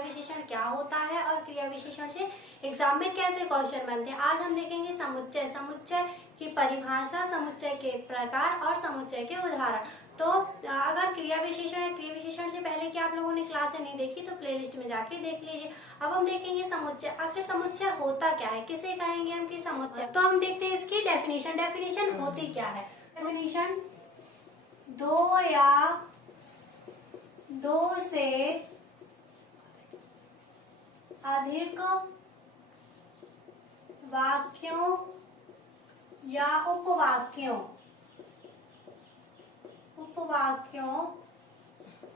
क्रिया विशेषण क्या होता है और क्रिया विशेषण से एग्जाम में कैसे क्वेश्चन बनते हैं। आज हम देखेंगे समुच्चय, समुच्चय की परिभाषा, समुच्चय के प्रकार और समुच्चय के उदाहरण। तो अगर क्रिया विशेषण है, क्रिया विशेषण से पहले की आप लोगों ने क्लासें नहीं देखी तो प्लेलिस्ट में जाके देख लीजिए। अब हम देखेंगे समुच्चय। आखिर समुच्चय होता क्या है, किसे कहेंगे हम कि समुच्चय। तो हम देखते हैं इसकी डेफिनेशन। डेफिनेशन होती क्या है। डेफिनेशन दो या दो से अधिक वाक्यों या उपवाक्यों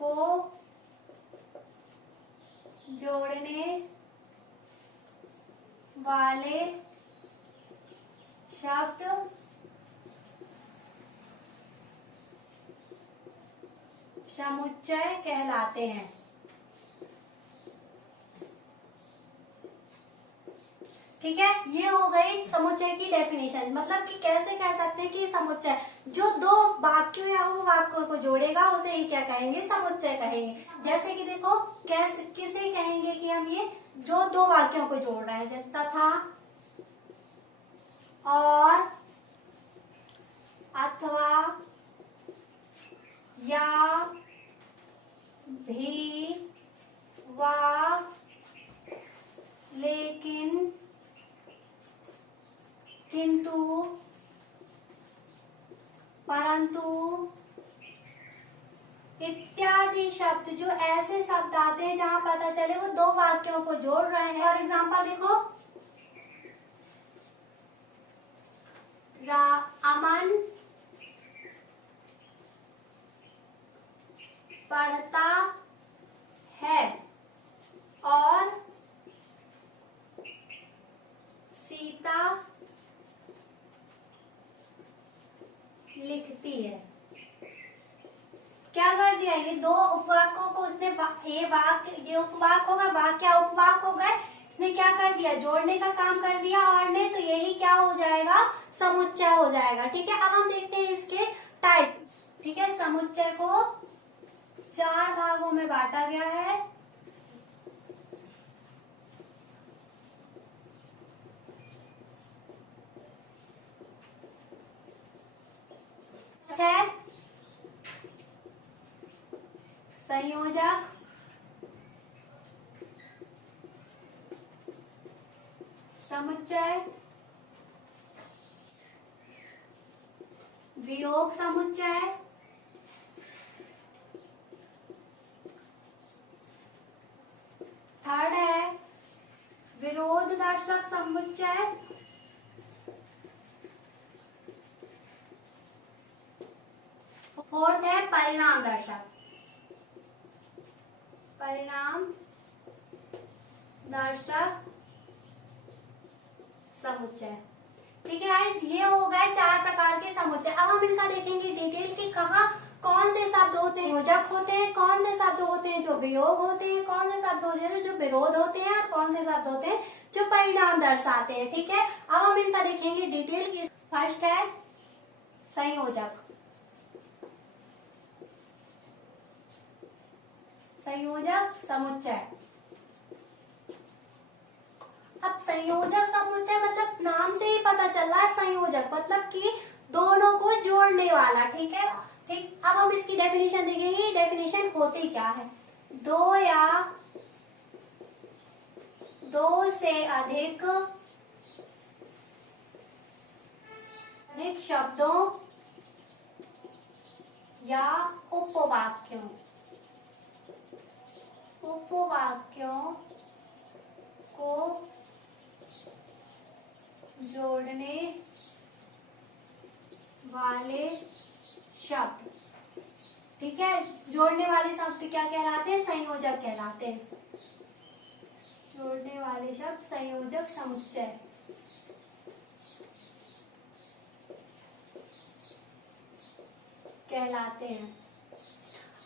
को जोड़ने वाले शब्द समुच्चय कहलाते हैं। ठीक है, ये हो गई समुच्चय की डेफिनेशन। मतलब कि कैसे कह सकते हैं कि समुच्चय जो दो वाक्यों या उपवाक्यों को जोड़ेगा उसे ही क्या कहेंगे, समुच्चय कहेंगे। जैसे कि देखो कैसे किसे कहेंगे कि हम ये जो दो वाक्यों को जोड़ रहे हैं, जैसे तथा और अथवा या भी व लेकिन किंतु परंतु इत्यादि शब्द, जो ऐसे शब्द आते हैं जहां पता चले वो दो वाक्यों को जोड़ रहे हैं। फॉर एग्जाम्पल देखो, अमन पढ़ता है और सीता लिखती है। क्या कर दिया, ये दो उपवाक्यों को उसने ये उपवाक होगा, वाक्य उपवाक हो गए, इसने क्या कर दिया, जोड़ने का काम कर दिया और ने, तो यही क्या हो जाएगा, समुच्चय हो जाएगा। ठीक है, अब हम देखते हैं इसके टाइप। ठीक है, समुच्चय को चार भागों में बांटा गया है। संयोजक, समुच्चय, वियोग समुच्चय, थर्ड है विरोध दर्शक समुच्चय, फोर्थ है परिणाम दर्शक समुच्चय। ठीक है गाइस, ये हो गए चार प्रकार के समुच्चय। अब हम इनका देखेंगे डिटेल कि कहाँ कौन से शब्द होते हैं योजक होते हैं, कौन से शब्द होते हैं जो वियोग होते हैं, कौन से शब्द होते हैं जो विरोध होते हैं और कौन से शब्द होते हैं जो परिणाम दर्शाते हैं। ठीक है, अब हम इनका देखेंगे डिटेल की। फर्स्ट है संयोजक। संयोजक समुच्चय। अब संयोजक समुच्चय मतलब नाम से ही पता चल रहा है, संयोजक मतलब कि दोनों को जोड़ने वाला। ठीक है, ठीक। अब हम इसकी डेफिनेशन देखेंगे, डेफिनेशन होती क्या है। दो या दो से अधिक शब्दों या उपवाक्यों को जोड़ने वाले शब्द। ठीक है, जोड़ने वाले शब्द क्या कहलाते हैं, संयोजक कहलाते हैं। जोड़ने वाले शब्द संयोजक समुच्चय कहलाते हैं।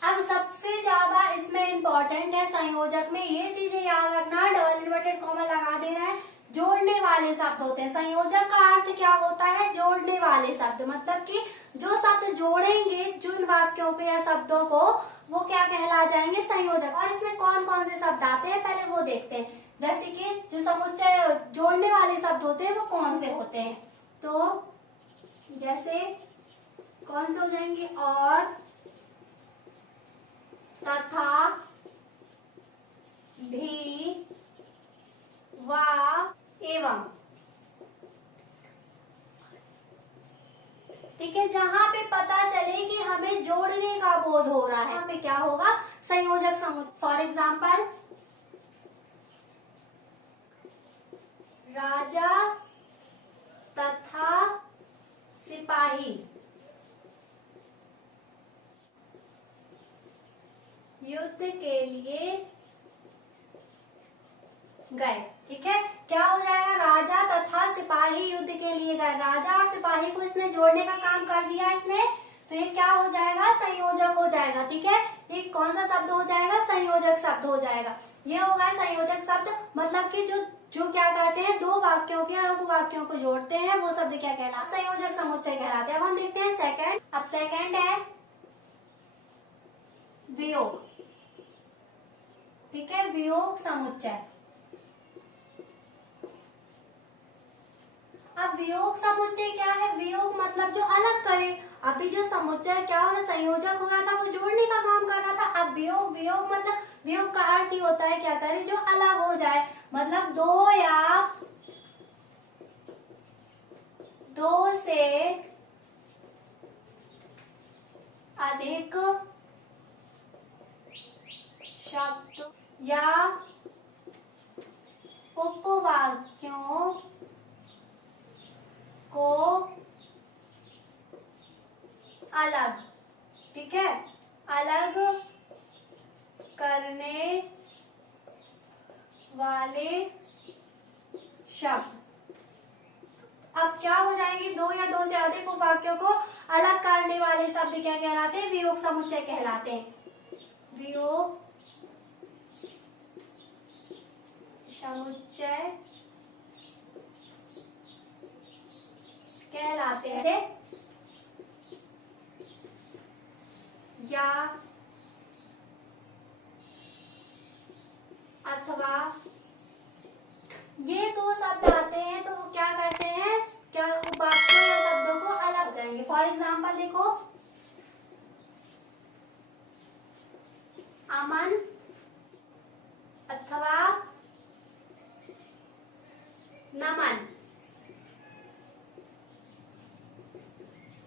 अब सबसे ज्यादा इसमें इंपॉर्टेंट है संयोजक में, ये चीजें याद रखना, डबल इन्वर्टेड कॉमा लगा देना है। जोड़ने वाले शब्द होते हैं। संयोजक का अर्थ क्या होता है, जोड़ने वाले शब्द, मतलब कि जो शब्द जोड़ेंगे, जिन वाक्यों को या शब्दों को वो क्या कहला जाएंगे, संयोजक। और इसमें कौन कौन से शब्द आते हैं पहले वो देखते हैं। जैसे कि जो समुच्चय जोड़ने वाले शब्द होते हैं वो कौन से होते हैं, तो जैसे कौन से हो जाएंगे, और, तथा, भी, वा, एवं। ठीक है, जहां पे पता चले कि हमें जोड़ने का बोध हो रहा है, यहाँ पे क्या होगा, संयोजक समुच्चय। फॉर एग्जाम्पल, राजा तथा सिपाही युद्ध के लिए गए। ठीक है, क्या हो जाएगा, राजा तथा सिपाही युद्ध के लिए गए। राजा और सिपाही को इसने जोड़ने का काम कर दिया इसने, तो ये क्या हो जाएगा, संयोजक हो जाएगा। ठीक है, ये कौन सा शब्द हो जाएगा, संयोजक शब्द हो जाएगा। ये होगा संयोजक शब्द, मतलब कि जो क्या करते हैं, दो वाक्यों के उपवाक्यों को जोड़ते हैं, वो शब्द क्या कहलाते हैं, संयोजक समुच्चय कहलाते हैं। अब हम देखते हैं सेकंड। अब सेकंड है वियोग। ठीक है, वियोग समुच्चय। अब वियोग समुच्चय क्या है, वियोग मतलब जो अलग करे। अभी जो समुच्चय क्या हो रहा, संयोजक हो रहा था, वो जोड़ने का काम कर रहा था। अब वियोग, वियोग मतलब वियोग का अर्थ ही होता है क्या करे, जो अलग हो जाए, मतलब दो या दो से अधिक शब्द या उपवाक्यों को अलग, ठीक है, अलग करने वाले शब्द। अब क्या हो जाएंगे, दो या दो से अधिक वाक्यों को अलग करने वाले शब्द क्या कहलाते हैं, वियोग समुच्चय कहलाते हैं। वियोग समुच्चय कहलाते हैं। या, अथवा, ये दो शब्द आते हैं तो वो क्या करते हैं, क्या वाक्यों या शब्दों को अलग हो जाएंगे। फॉर एग्जाम्पल देखो, अमन अथवा नमन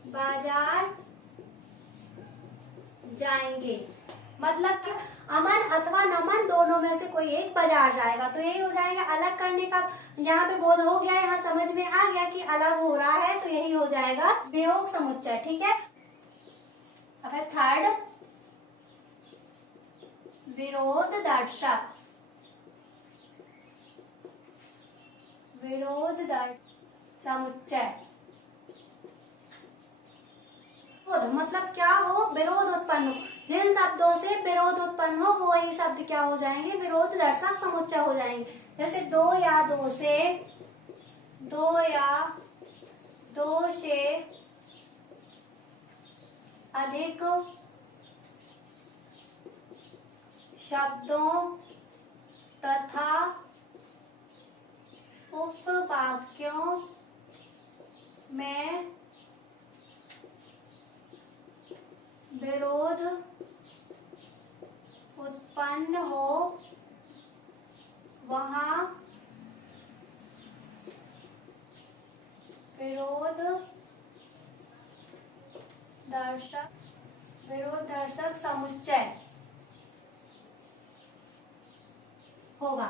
बाजार जाएंगे। मतलब कि अमन अथवा नमन दोनों में से कोई एक बाजार जाएगा, तो यही हो जाएगा अलग करने का। यहाँ पे बोध हो गया, यहाँ समझ में आ गया कि अलग हो रहा है, तो यही हो जाएगा वियोग समुच्चय। ठीक है, अब है थर्ड, विरोध दर्शक। विरोध दर्शक समुच्चय मतलब क्या हो, विरोध उत्पन्न हो। जिन शब्दों से विरोध उत्पन्न हो वो वही शब्द क्या हो जाएंगे, विरोध दर्शक समुच्चय हो जाएंगे। जैसे दो या दो से, दो या दो से अधिक शब्दों तथा उपवाक्यों में विरोध उत्पन्न हो, वहां विरोध दर्शक समुच्चय होगा।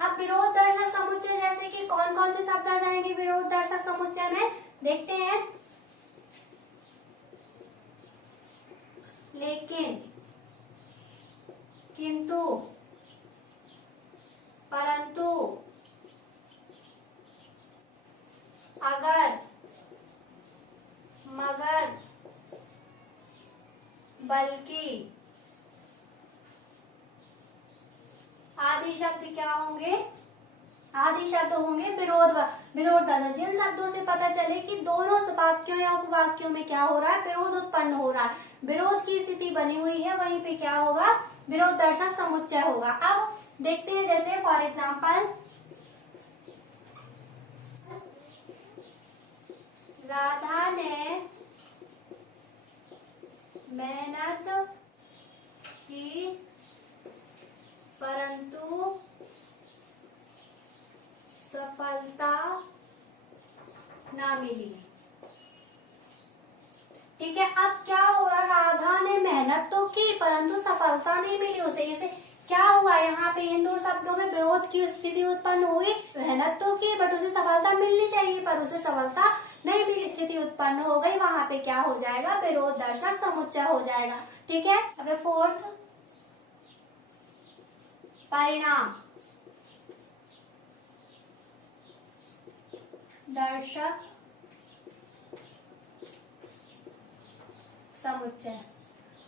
अब विरोध दर्शक समुच्चय जैसे कि कौन कौन से शब्द आ जाएंगे विरोध दर्शक समुच्चय में, देखते हैं। लेकिन, किंतु, परंतु, अगर, मगर, बल्कि आदि शब्द क्या होंगे, आदि शब्द होंगे विरोधाभासी। जिन शब्दों से पता चले कि दोनों वाक्यों या उपवाक्यों में क्या हो रहा है, विरोध उत्पन्न हो रहा है, विरोध की स्थिति बनी हुई है, वहीं पे क्या होगा, विरोध दर्शक समुच्चय होगा। अब देखते हैं, जैसे फॉर एग्जाम्पल राधा ने मेहनत की परंतु सफलता ना मिली। ठीक है, अब क्या हो रहा, राधा ने मेहनत तो की परंतु सफलता नहीं मिली उसे। इसे क्या हुआ, यहाँ पे इन दो शब्दों में विरोध की स्थिति उत्पन्न हुई। मेहनत तो की बट उसे सफलता मिलनी चाहिए पर उसे सफलता नहीं मिली, स्थिति उत्पन्न हो गई। वहां पे क्या हो जाएगा, विरोध दर्शक समुच्चय हो जाएगा। ठीक है, अब फोर्थ, परिणाम दर्शक समुच्चय।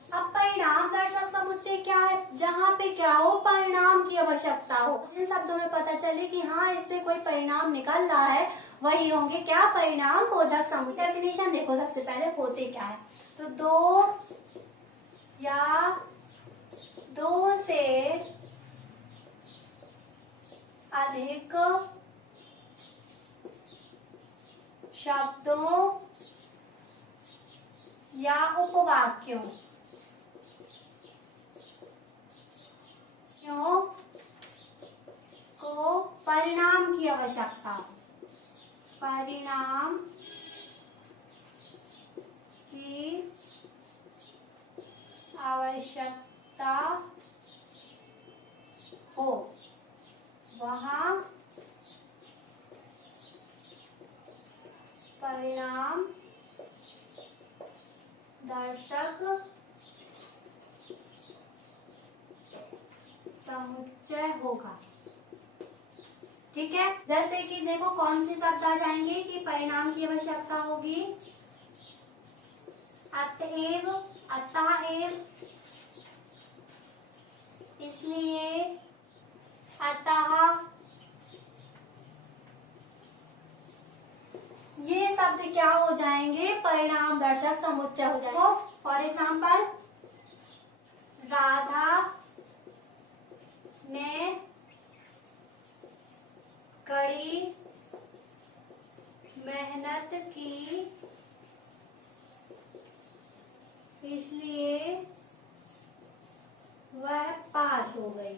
अब परिणाम दर्शक समुच्चय क्या है, जहाँ पे क्या हो, परिणाम की आवश्यकता हो। इन शब्दों में पता चले कि हाँ इससे कोई परिणाम निकल रहा है, वही होंगे क्या, परिणाम बोधक समुच्चय। डेफिनेशन देखो, सबसे पहले होते क्या है, तो दो या दो से अधिक शब्दों या उपवाक्यों को परिणाम की आवश्यकता, परिणाम की आवश्यकता हो, वहां परिणाम दर्शक समुच्चय होगा। ठीक है, जैसे कि देखो कौन सी शब्द आ जाएंगे कि परिणाम की आवश्यकता होगी, अतएव, अतएव, इसलिए, अतः। ये शब्द क्या हो जाएंगे, परिणाम दर्शक समुच्चय हो जाएंगे। फॉर एग्जाम्पल, राधा ने कड़ी मेहनत की इसलिए वह पास हो गई।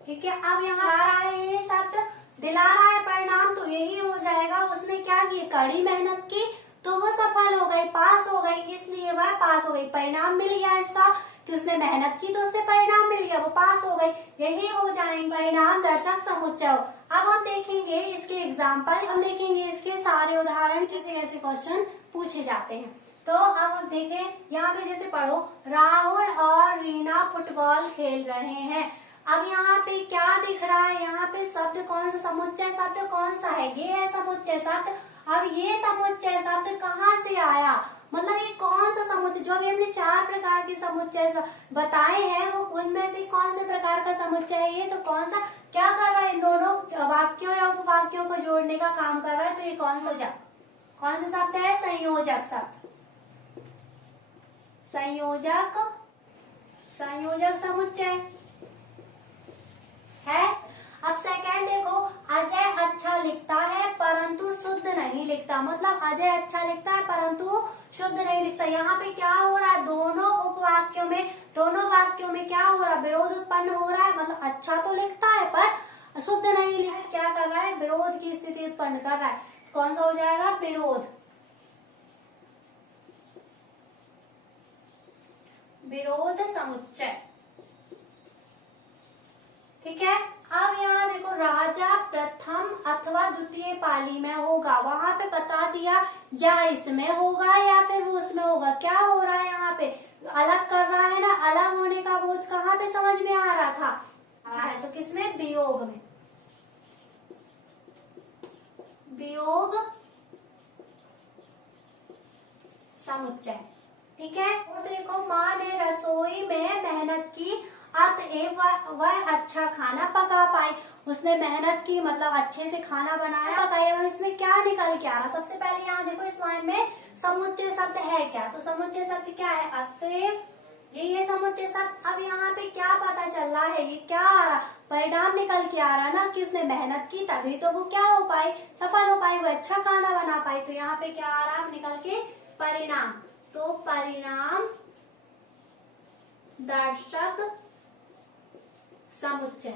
ठीक है, अब यहाँ आ रहा है ये शब्द, दिला रहा है परिणाम, तो यही हो जाएगा। उसने क्या की, कड़ी मेहनत की तो वो सफल हो गई, पास हो गई, इसलिए वह पास हो गई। परिणाम मिल गया इसका कि उसने मेहनत की तो उससे परिणाम मिल गया, वो पास हो गई। यही हो जाएंगे परिणाम दर्शक समुच्चय। अब हम देखेंगे इसके एग्जाम्पल, हम देखेंगे इसके सारे उदाहरण कैसे कैसे क्वेश्चन पूछे जाते हैं। तो अब हम देखें, यहाँ पे जैसे पढ़ो, राहुल और रीना फुटबॉल खेल रहे हैं। अब यहाँ पे क्या दिख रहा है, यहाँ पे शब्द कौन सा, समुच्चय शब्द कौन सा है, ये है समुच्चय शब्द। अब ये समुच्चय शब्द कहाँ से आया, मतलब ये कौन सा समुच्चय, जो अभी हमने 4 प्रकार के समुच्चय बताए हैं, वो उनमें से कौन से प्रकार का समुच्चय है ये, तो कौन सा, क्या कर रहा है, इन दोनों वाक्यों या उपवाक्यों को जोड़ने का काम कर रहा है। तो ये कौन सा शब्द है, संयोजक शब्द, संयोजक समुच्चय है। अब सेकंड देखो, अजय अच्छा लिखता है परंतु शुद्ध नहीं लिखता, मतलब अजय अच्छा लिखता है परंतु शुद्ध नहीं लिखता। यहाँ पे क्या हो रहा है, दोनों वाक्यों में क्या हो रहा है, विरोध उत्पन्न हो रहा है। मतलब अच्छा तो लिखता है पर शुद्ध नहीं लिखता, क्या कर रहा है, विरोध की स्थिति उत्पन्न कर रहा है। कौन सा हो जाएगा, विरोध समुच्चय। ठीक है, अब यहाँ देखो, राजा प्रथम अथवा द्वितीय पाली में होगा, वहां पे बता दिया या इसमें होगा या फिर वो उसमें होगा। क्या हो रहा है, यहाँ पे अलग कर रहा है ना, अलग होने का बोध कहाँ पे समझ में आ रहा था, तो किसमें, वियोग में, वियोग समुच्चय। ठीक है, और देखो, माँ ने रसोई में मेहनत की अतएव वह अच्छा खाना पका पाए। उसने मेहनत की, मतलब अच्छे से खाना बनाया, बताइए अब इसमें क्या निकल के आ रहा। सबसे पहले यहाँ देखो इस लाइन में समुच्चय शब्द है क्या, तो समुच्चय शब्द क्या है, अतएव, ये समुच्चय शब्द। अब यहाँ पे क्या पता चल रहा है, ये क्या आ रहा, परिणाम निकल के आ रहा ना कि उसने मेहनत की तभी तो वो क्या हो पाए, सफल हो पाए, वो अच्छा खाना बना पाए। तो यहाँ पे क्या आ रहा है निकल के, परिणाम। तो परिणाम दर्शक समुच्चय।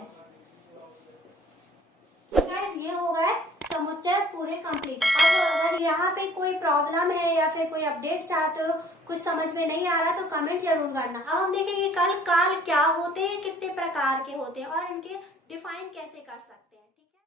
ये हो गए समुच्चय पूरे कंप्लीट। अब अगर यहाँ पे कोई प्रॉब्लम है या फिर कोई अपडेट चाहते हो, कुछ समझ में नहीं आ रहा तो कमेंट जरूर करना। अब हम देखेंगे कल काल क्या होते हैं, कितने प्रकार के होते हैं और इनके डिफाइन कैसे कर सकते हैं।